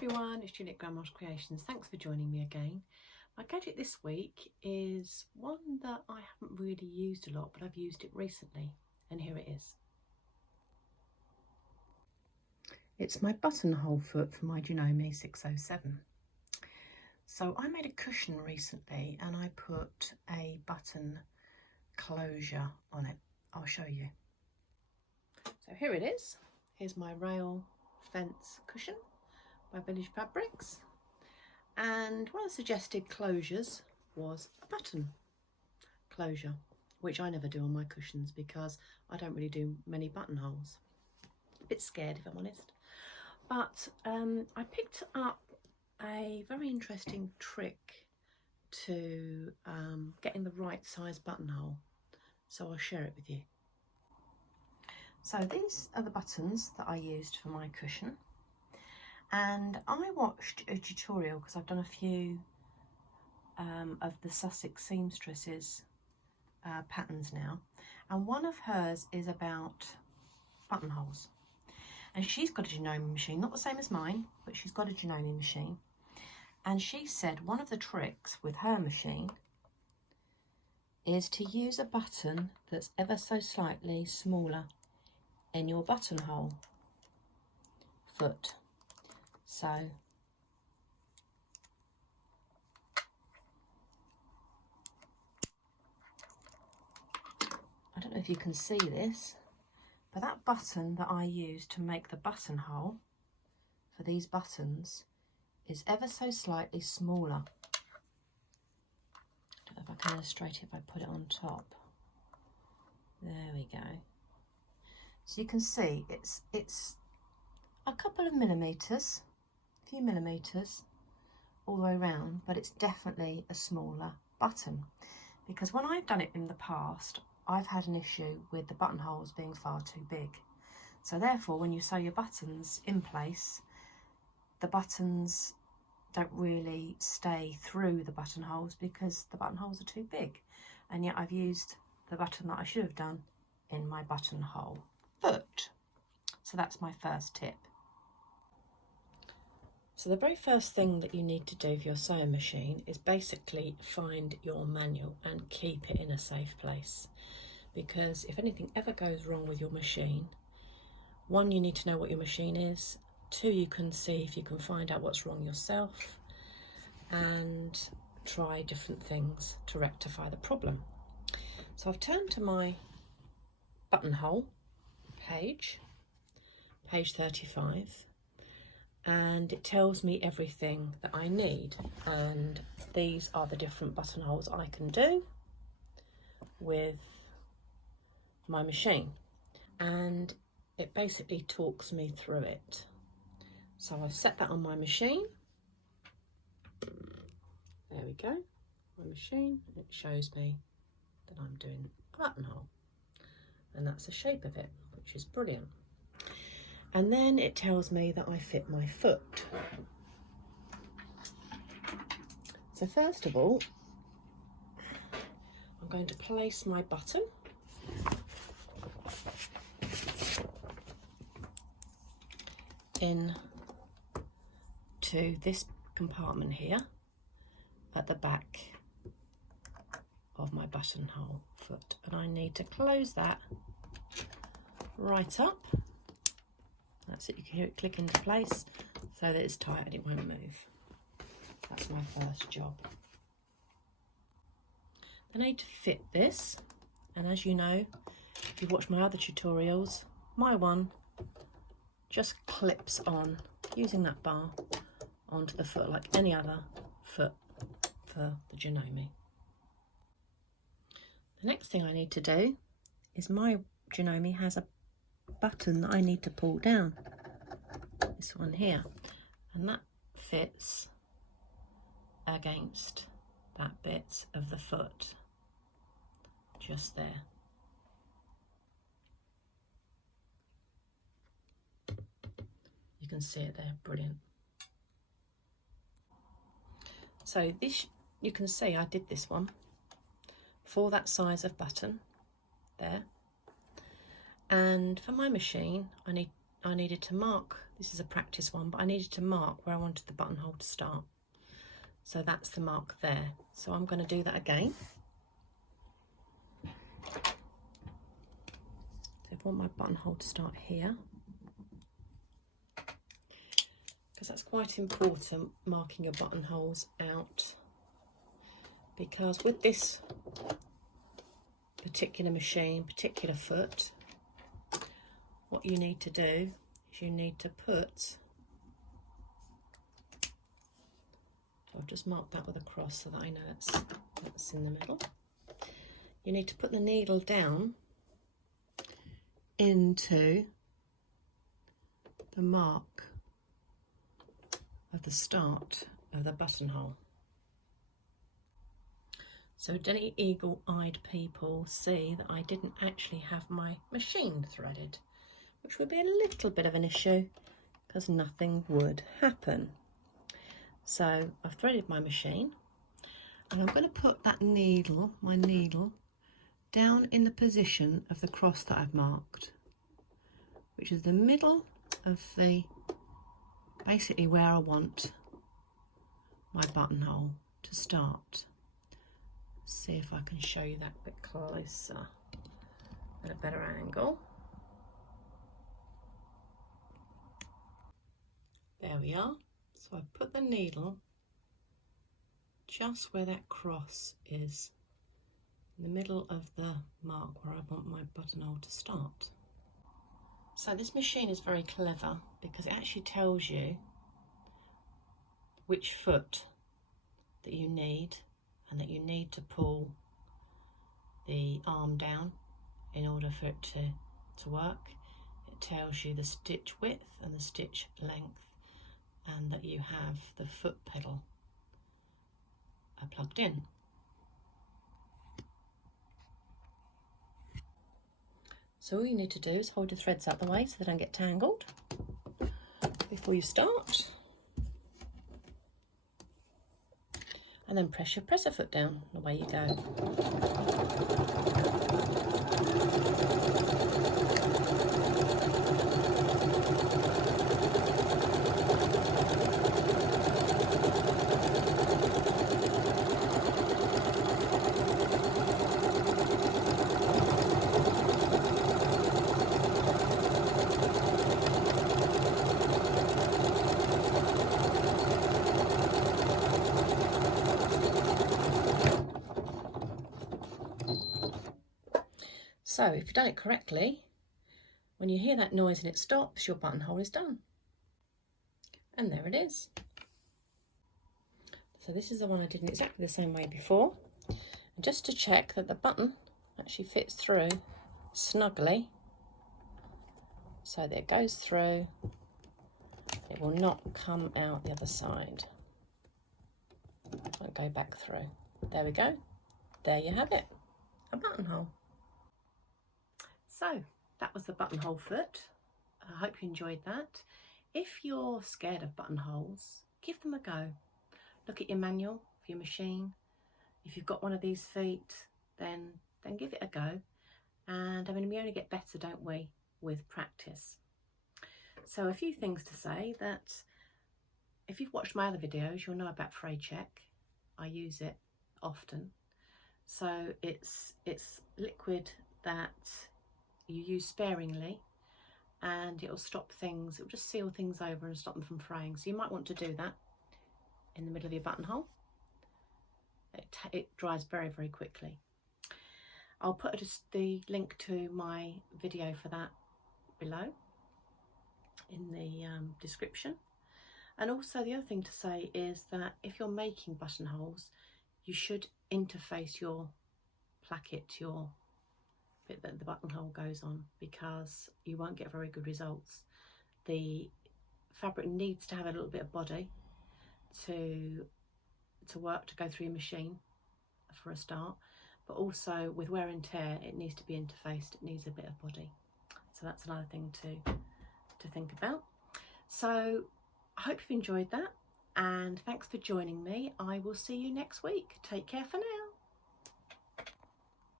everyone, it's Juliet Grandma's Creations. Thanks for joining me again. My gadget this week is one that I haven't really used a lot, but I've used it recently, and here it is. It's my buttonhole foot for my Janome 607. So I made a cushion recently and I put a button closure on it. I'll show you. So here it is. Here's my rail fence cushion by Village Fabrics, and one of the suggested closures was a button closure, which I never do on my cushions because I don't really do many buttonholes. A bit scared, if I'm honest. But I picked up a very interesting trick to getting the right size buttonhole, so I'll share it with you. So these are the buttons that I used for my cushion. And I watched a tutorial because I've done a few of the Sussex seamstresses patterns now, and one of hers is about buttonholes, and she's got a Janome machine, not the same as mine, but she's got a Janome machine, and she said one of the tricks with her machine is to use a button that's ever so slightly smaller in your buttonhole foot. So I don't know if you can see this, but that button that I use to make the buttonhole for these buttons is ever so slightly smaller. I don't know if I can illustrate it if I put it on top. There we go. So you can see it's a couple of millimetres, a few millimetres all the way around, but it's definitely a smaller button, because when I've done it in the past, I've had an issue with the buttonholes being far too big. So therefore, when you sew your buttons in place, the buttons don't really stay through the buttonholes because the buttonholes are too big. And yet I've used the button that I should have done in my buttonhole foot. So that's my first tip. So the very first thing that you need to do with your sewing machine is basically find your manual and keep it in a safe place, because if anything ever goes wrong with your machine, one, you need to know what your machine is, two, you can see if you can find out what's wrong yourself and try different things to rectify the problem. So I've turned to my buttonhole page 35, and it tells me everything that I need, and these are the different buttonholes I can do with my machine, and it basically talks me through it. So I've set that on my machine. There we go, my machine. It shows me that I'm doing a buttonhole, and that's the shape of it, which is brilliant. And then it tells me that I fit my foot. So first of all, I'm going to place my button in to this compartment here at the back of my buttonhole foot, and I need to close that right up. That's it, you can hear it click into place so that it's tight and it won't move. That's my first job. Then I need to fit this, and as you know, if you've watched my other tutorials, my one just clips on using that bar onto the foot like any other foot for the Janome. The next thing I need to do is my Janome has a button that I need to pull down, this one here, and that fits against that bit of the foot just there. You can see it there, brilliant. So this, you can see I did this one for that size of button there. And for my machine, I need I needed to mark, this is a practice one, but I needed to mark where I wanted the buttonhole to start. So that's the mark there. So I'm going to do that again. So I want my buttonhole to start here, because that's quite important, marking your buttonholes out, because with this particular machine, particular foot, what you need to do is you need to put, so I've just marked that with a cross so that I know that's in the middle. You need to put the needle down into the mark of the start of the buttonhole. So any eagle-eyed people see that I didn't actually have my machine threaded, which would be a little bit of an issue because nothing would happen. So I've threaded my machine, and I'm going to put that needle, my needle, down in the position of the cross that I've marked, which is the middle of the, basically where I want my buttonhole to start. See if I can show you that a bit closer at a better angle. There we are. So I put the needle just where that cross is, in the middle of the mark where I want my buttonhole to start. So this machine is very clever because it actually tells you which foot that you need, and that you need to pull the arm down in order for it to work. It tells you the stitch width and the stitch length, and that you have the foot pedal plugged in. So all you need to do is hold your threads out the way so they don't get tangled before you start. And then press your presser foot down, and away you go. So if you've done it correctly, when you hear that noise and it stops, your buttonhole is done. And there it is. So this is the one I did in exactly the same way before. And just to check that the button actually fits through snugly, so that it goes through, it will not come out the other side. It won't go back through. There we go. There you have it, a buttonhole. So that was the buttonhole foot. I hope you enjoyed that. If you're scared of buttonholes, give them a go. Look at your manual for your machine. If you've got one of these feet, then give it a go. And I mean, we only get better, don't we, with practice. So a few things to say: that if you've watched my other videos, you'll know about fray check. I use it often. So it's liquid that you use sparingly, and it'll stop things, it'll just seal things over and stop them from fraying. So you might want to do that in the middle of your buttonhole. It dries very, very quickly. I'll put the link to my video for that below in the description. And also the other thing to say is that if you're making buttonholes, you should interface your placket to your bit that the buttonhole goes on, because you won't get very good results. The fabric needs to have a little bit of body to work, to go through your machine for a start, but also with wear and tear it needs to be interfaced, it needs a bit of body. So that's another thing to think about. So I hope you've enjoyed that, and thanks for joining me. I will see you next week. Take care for now.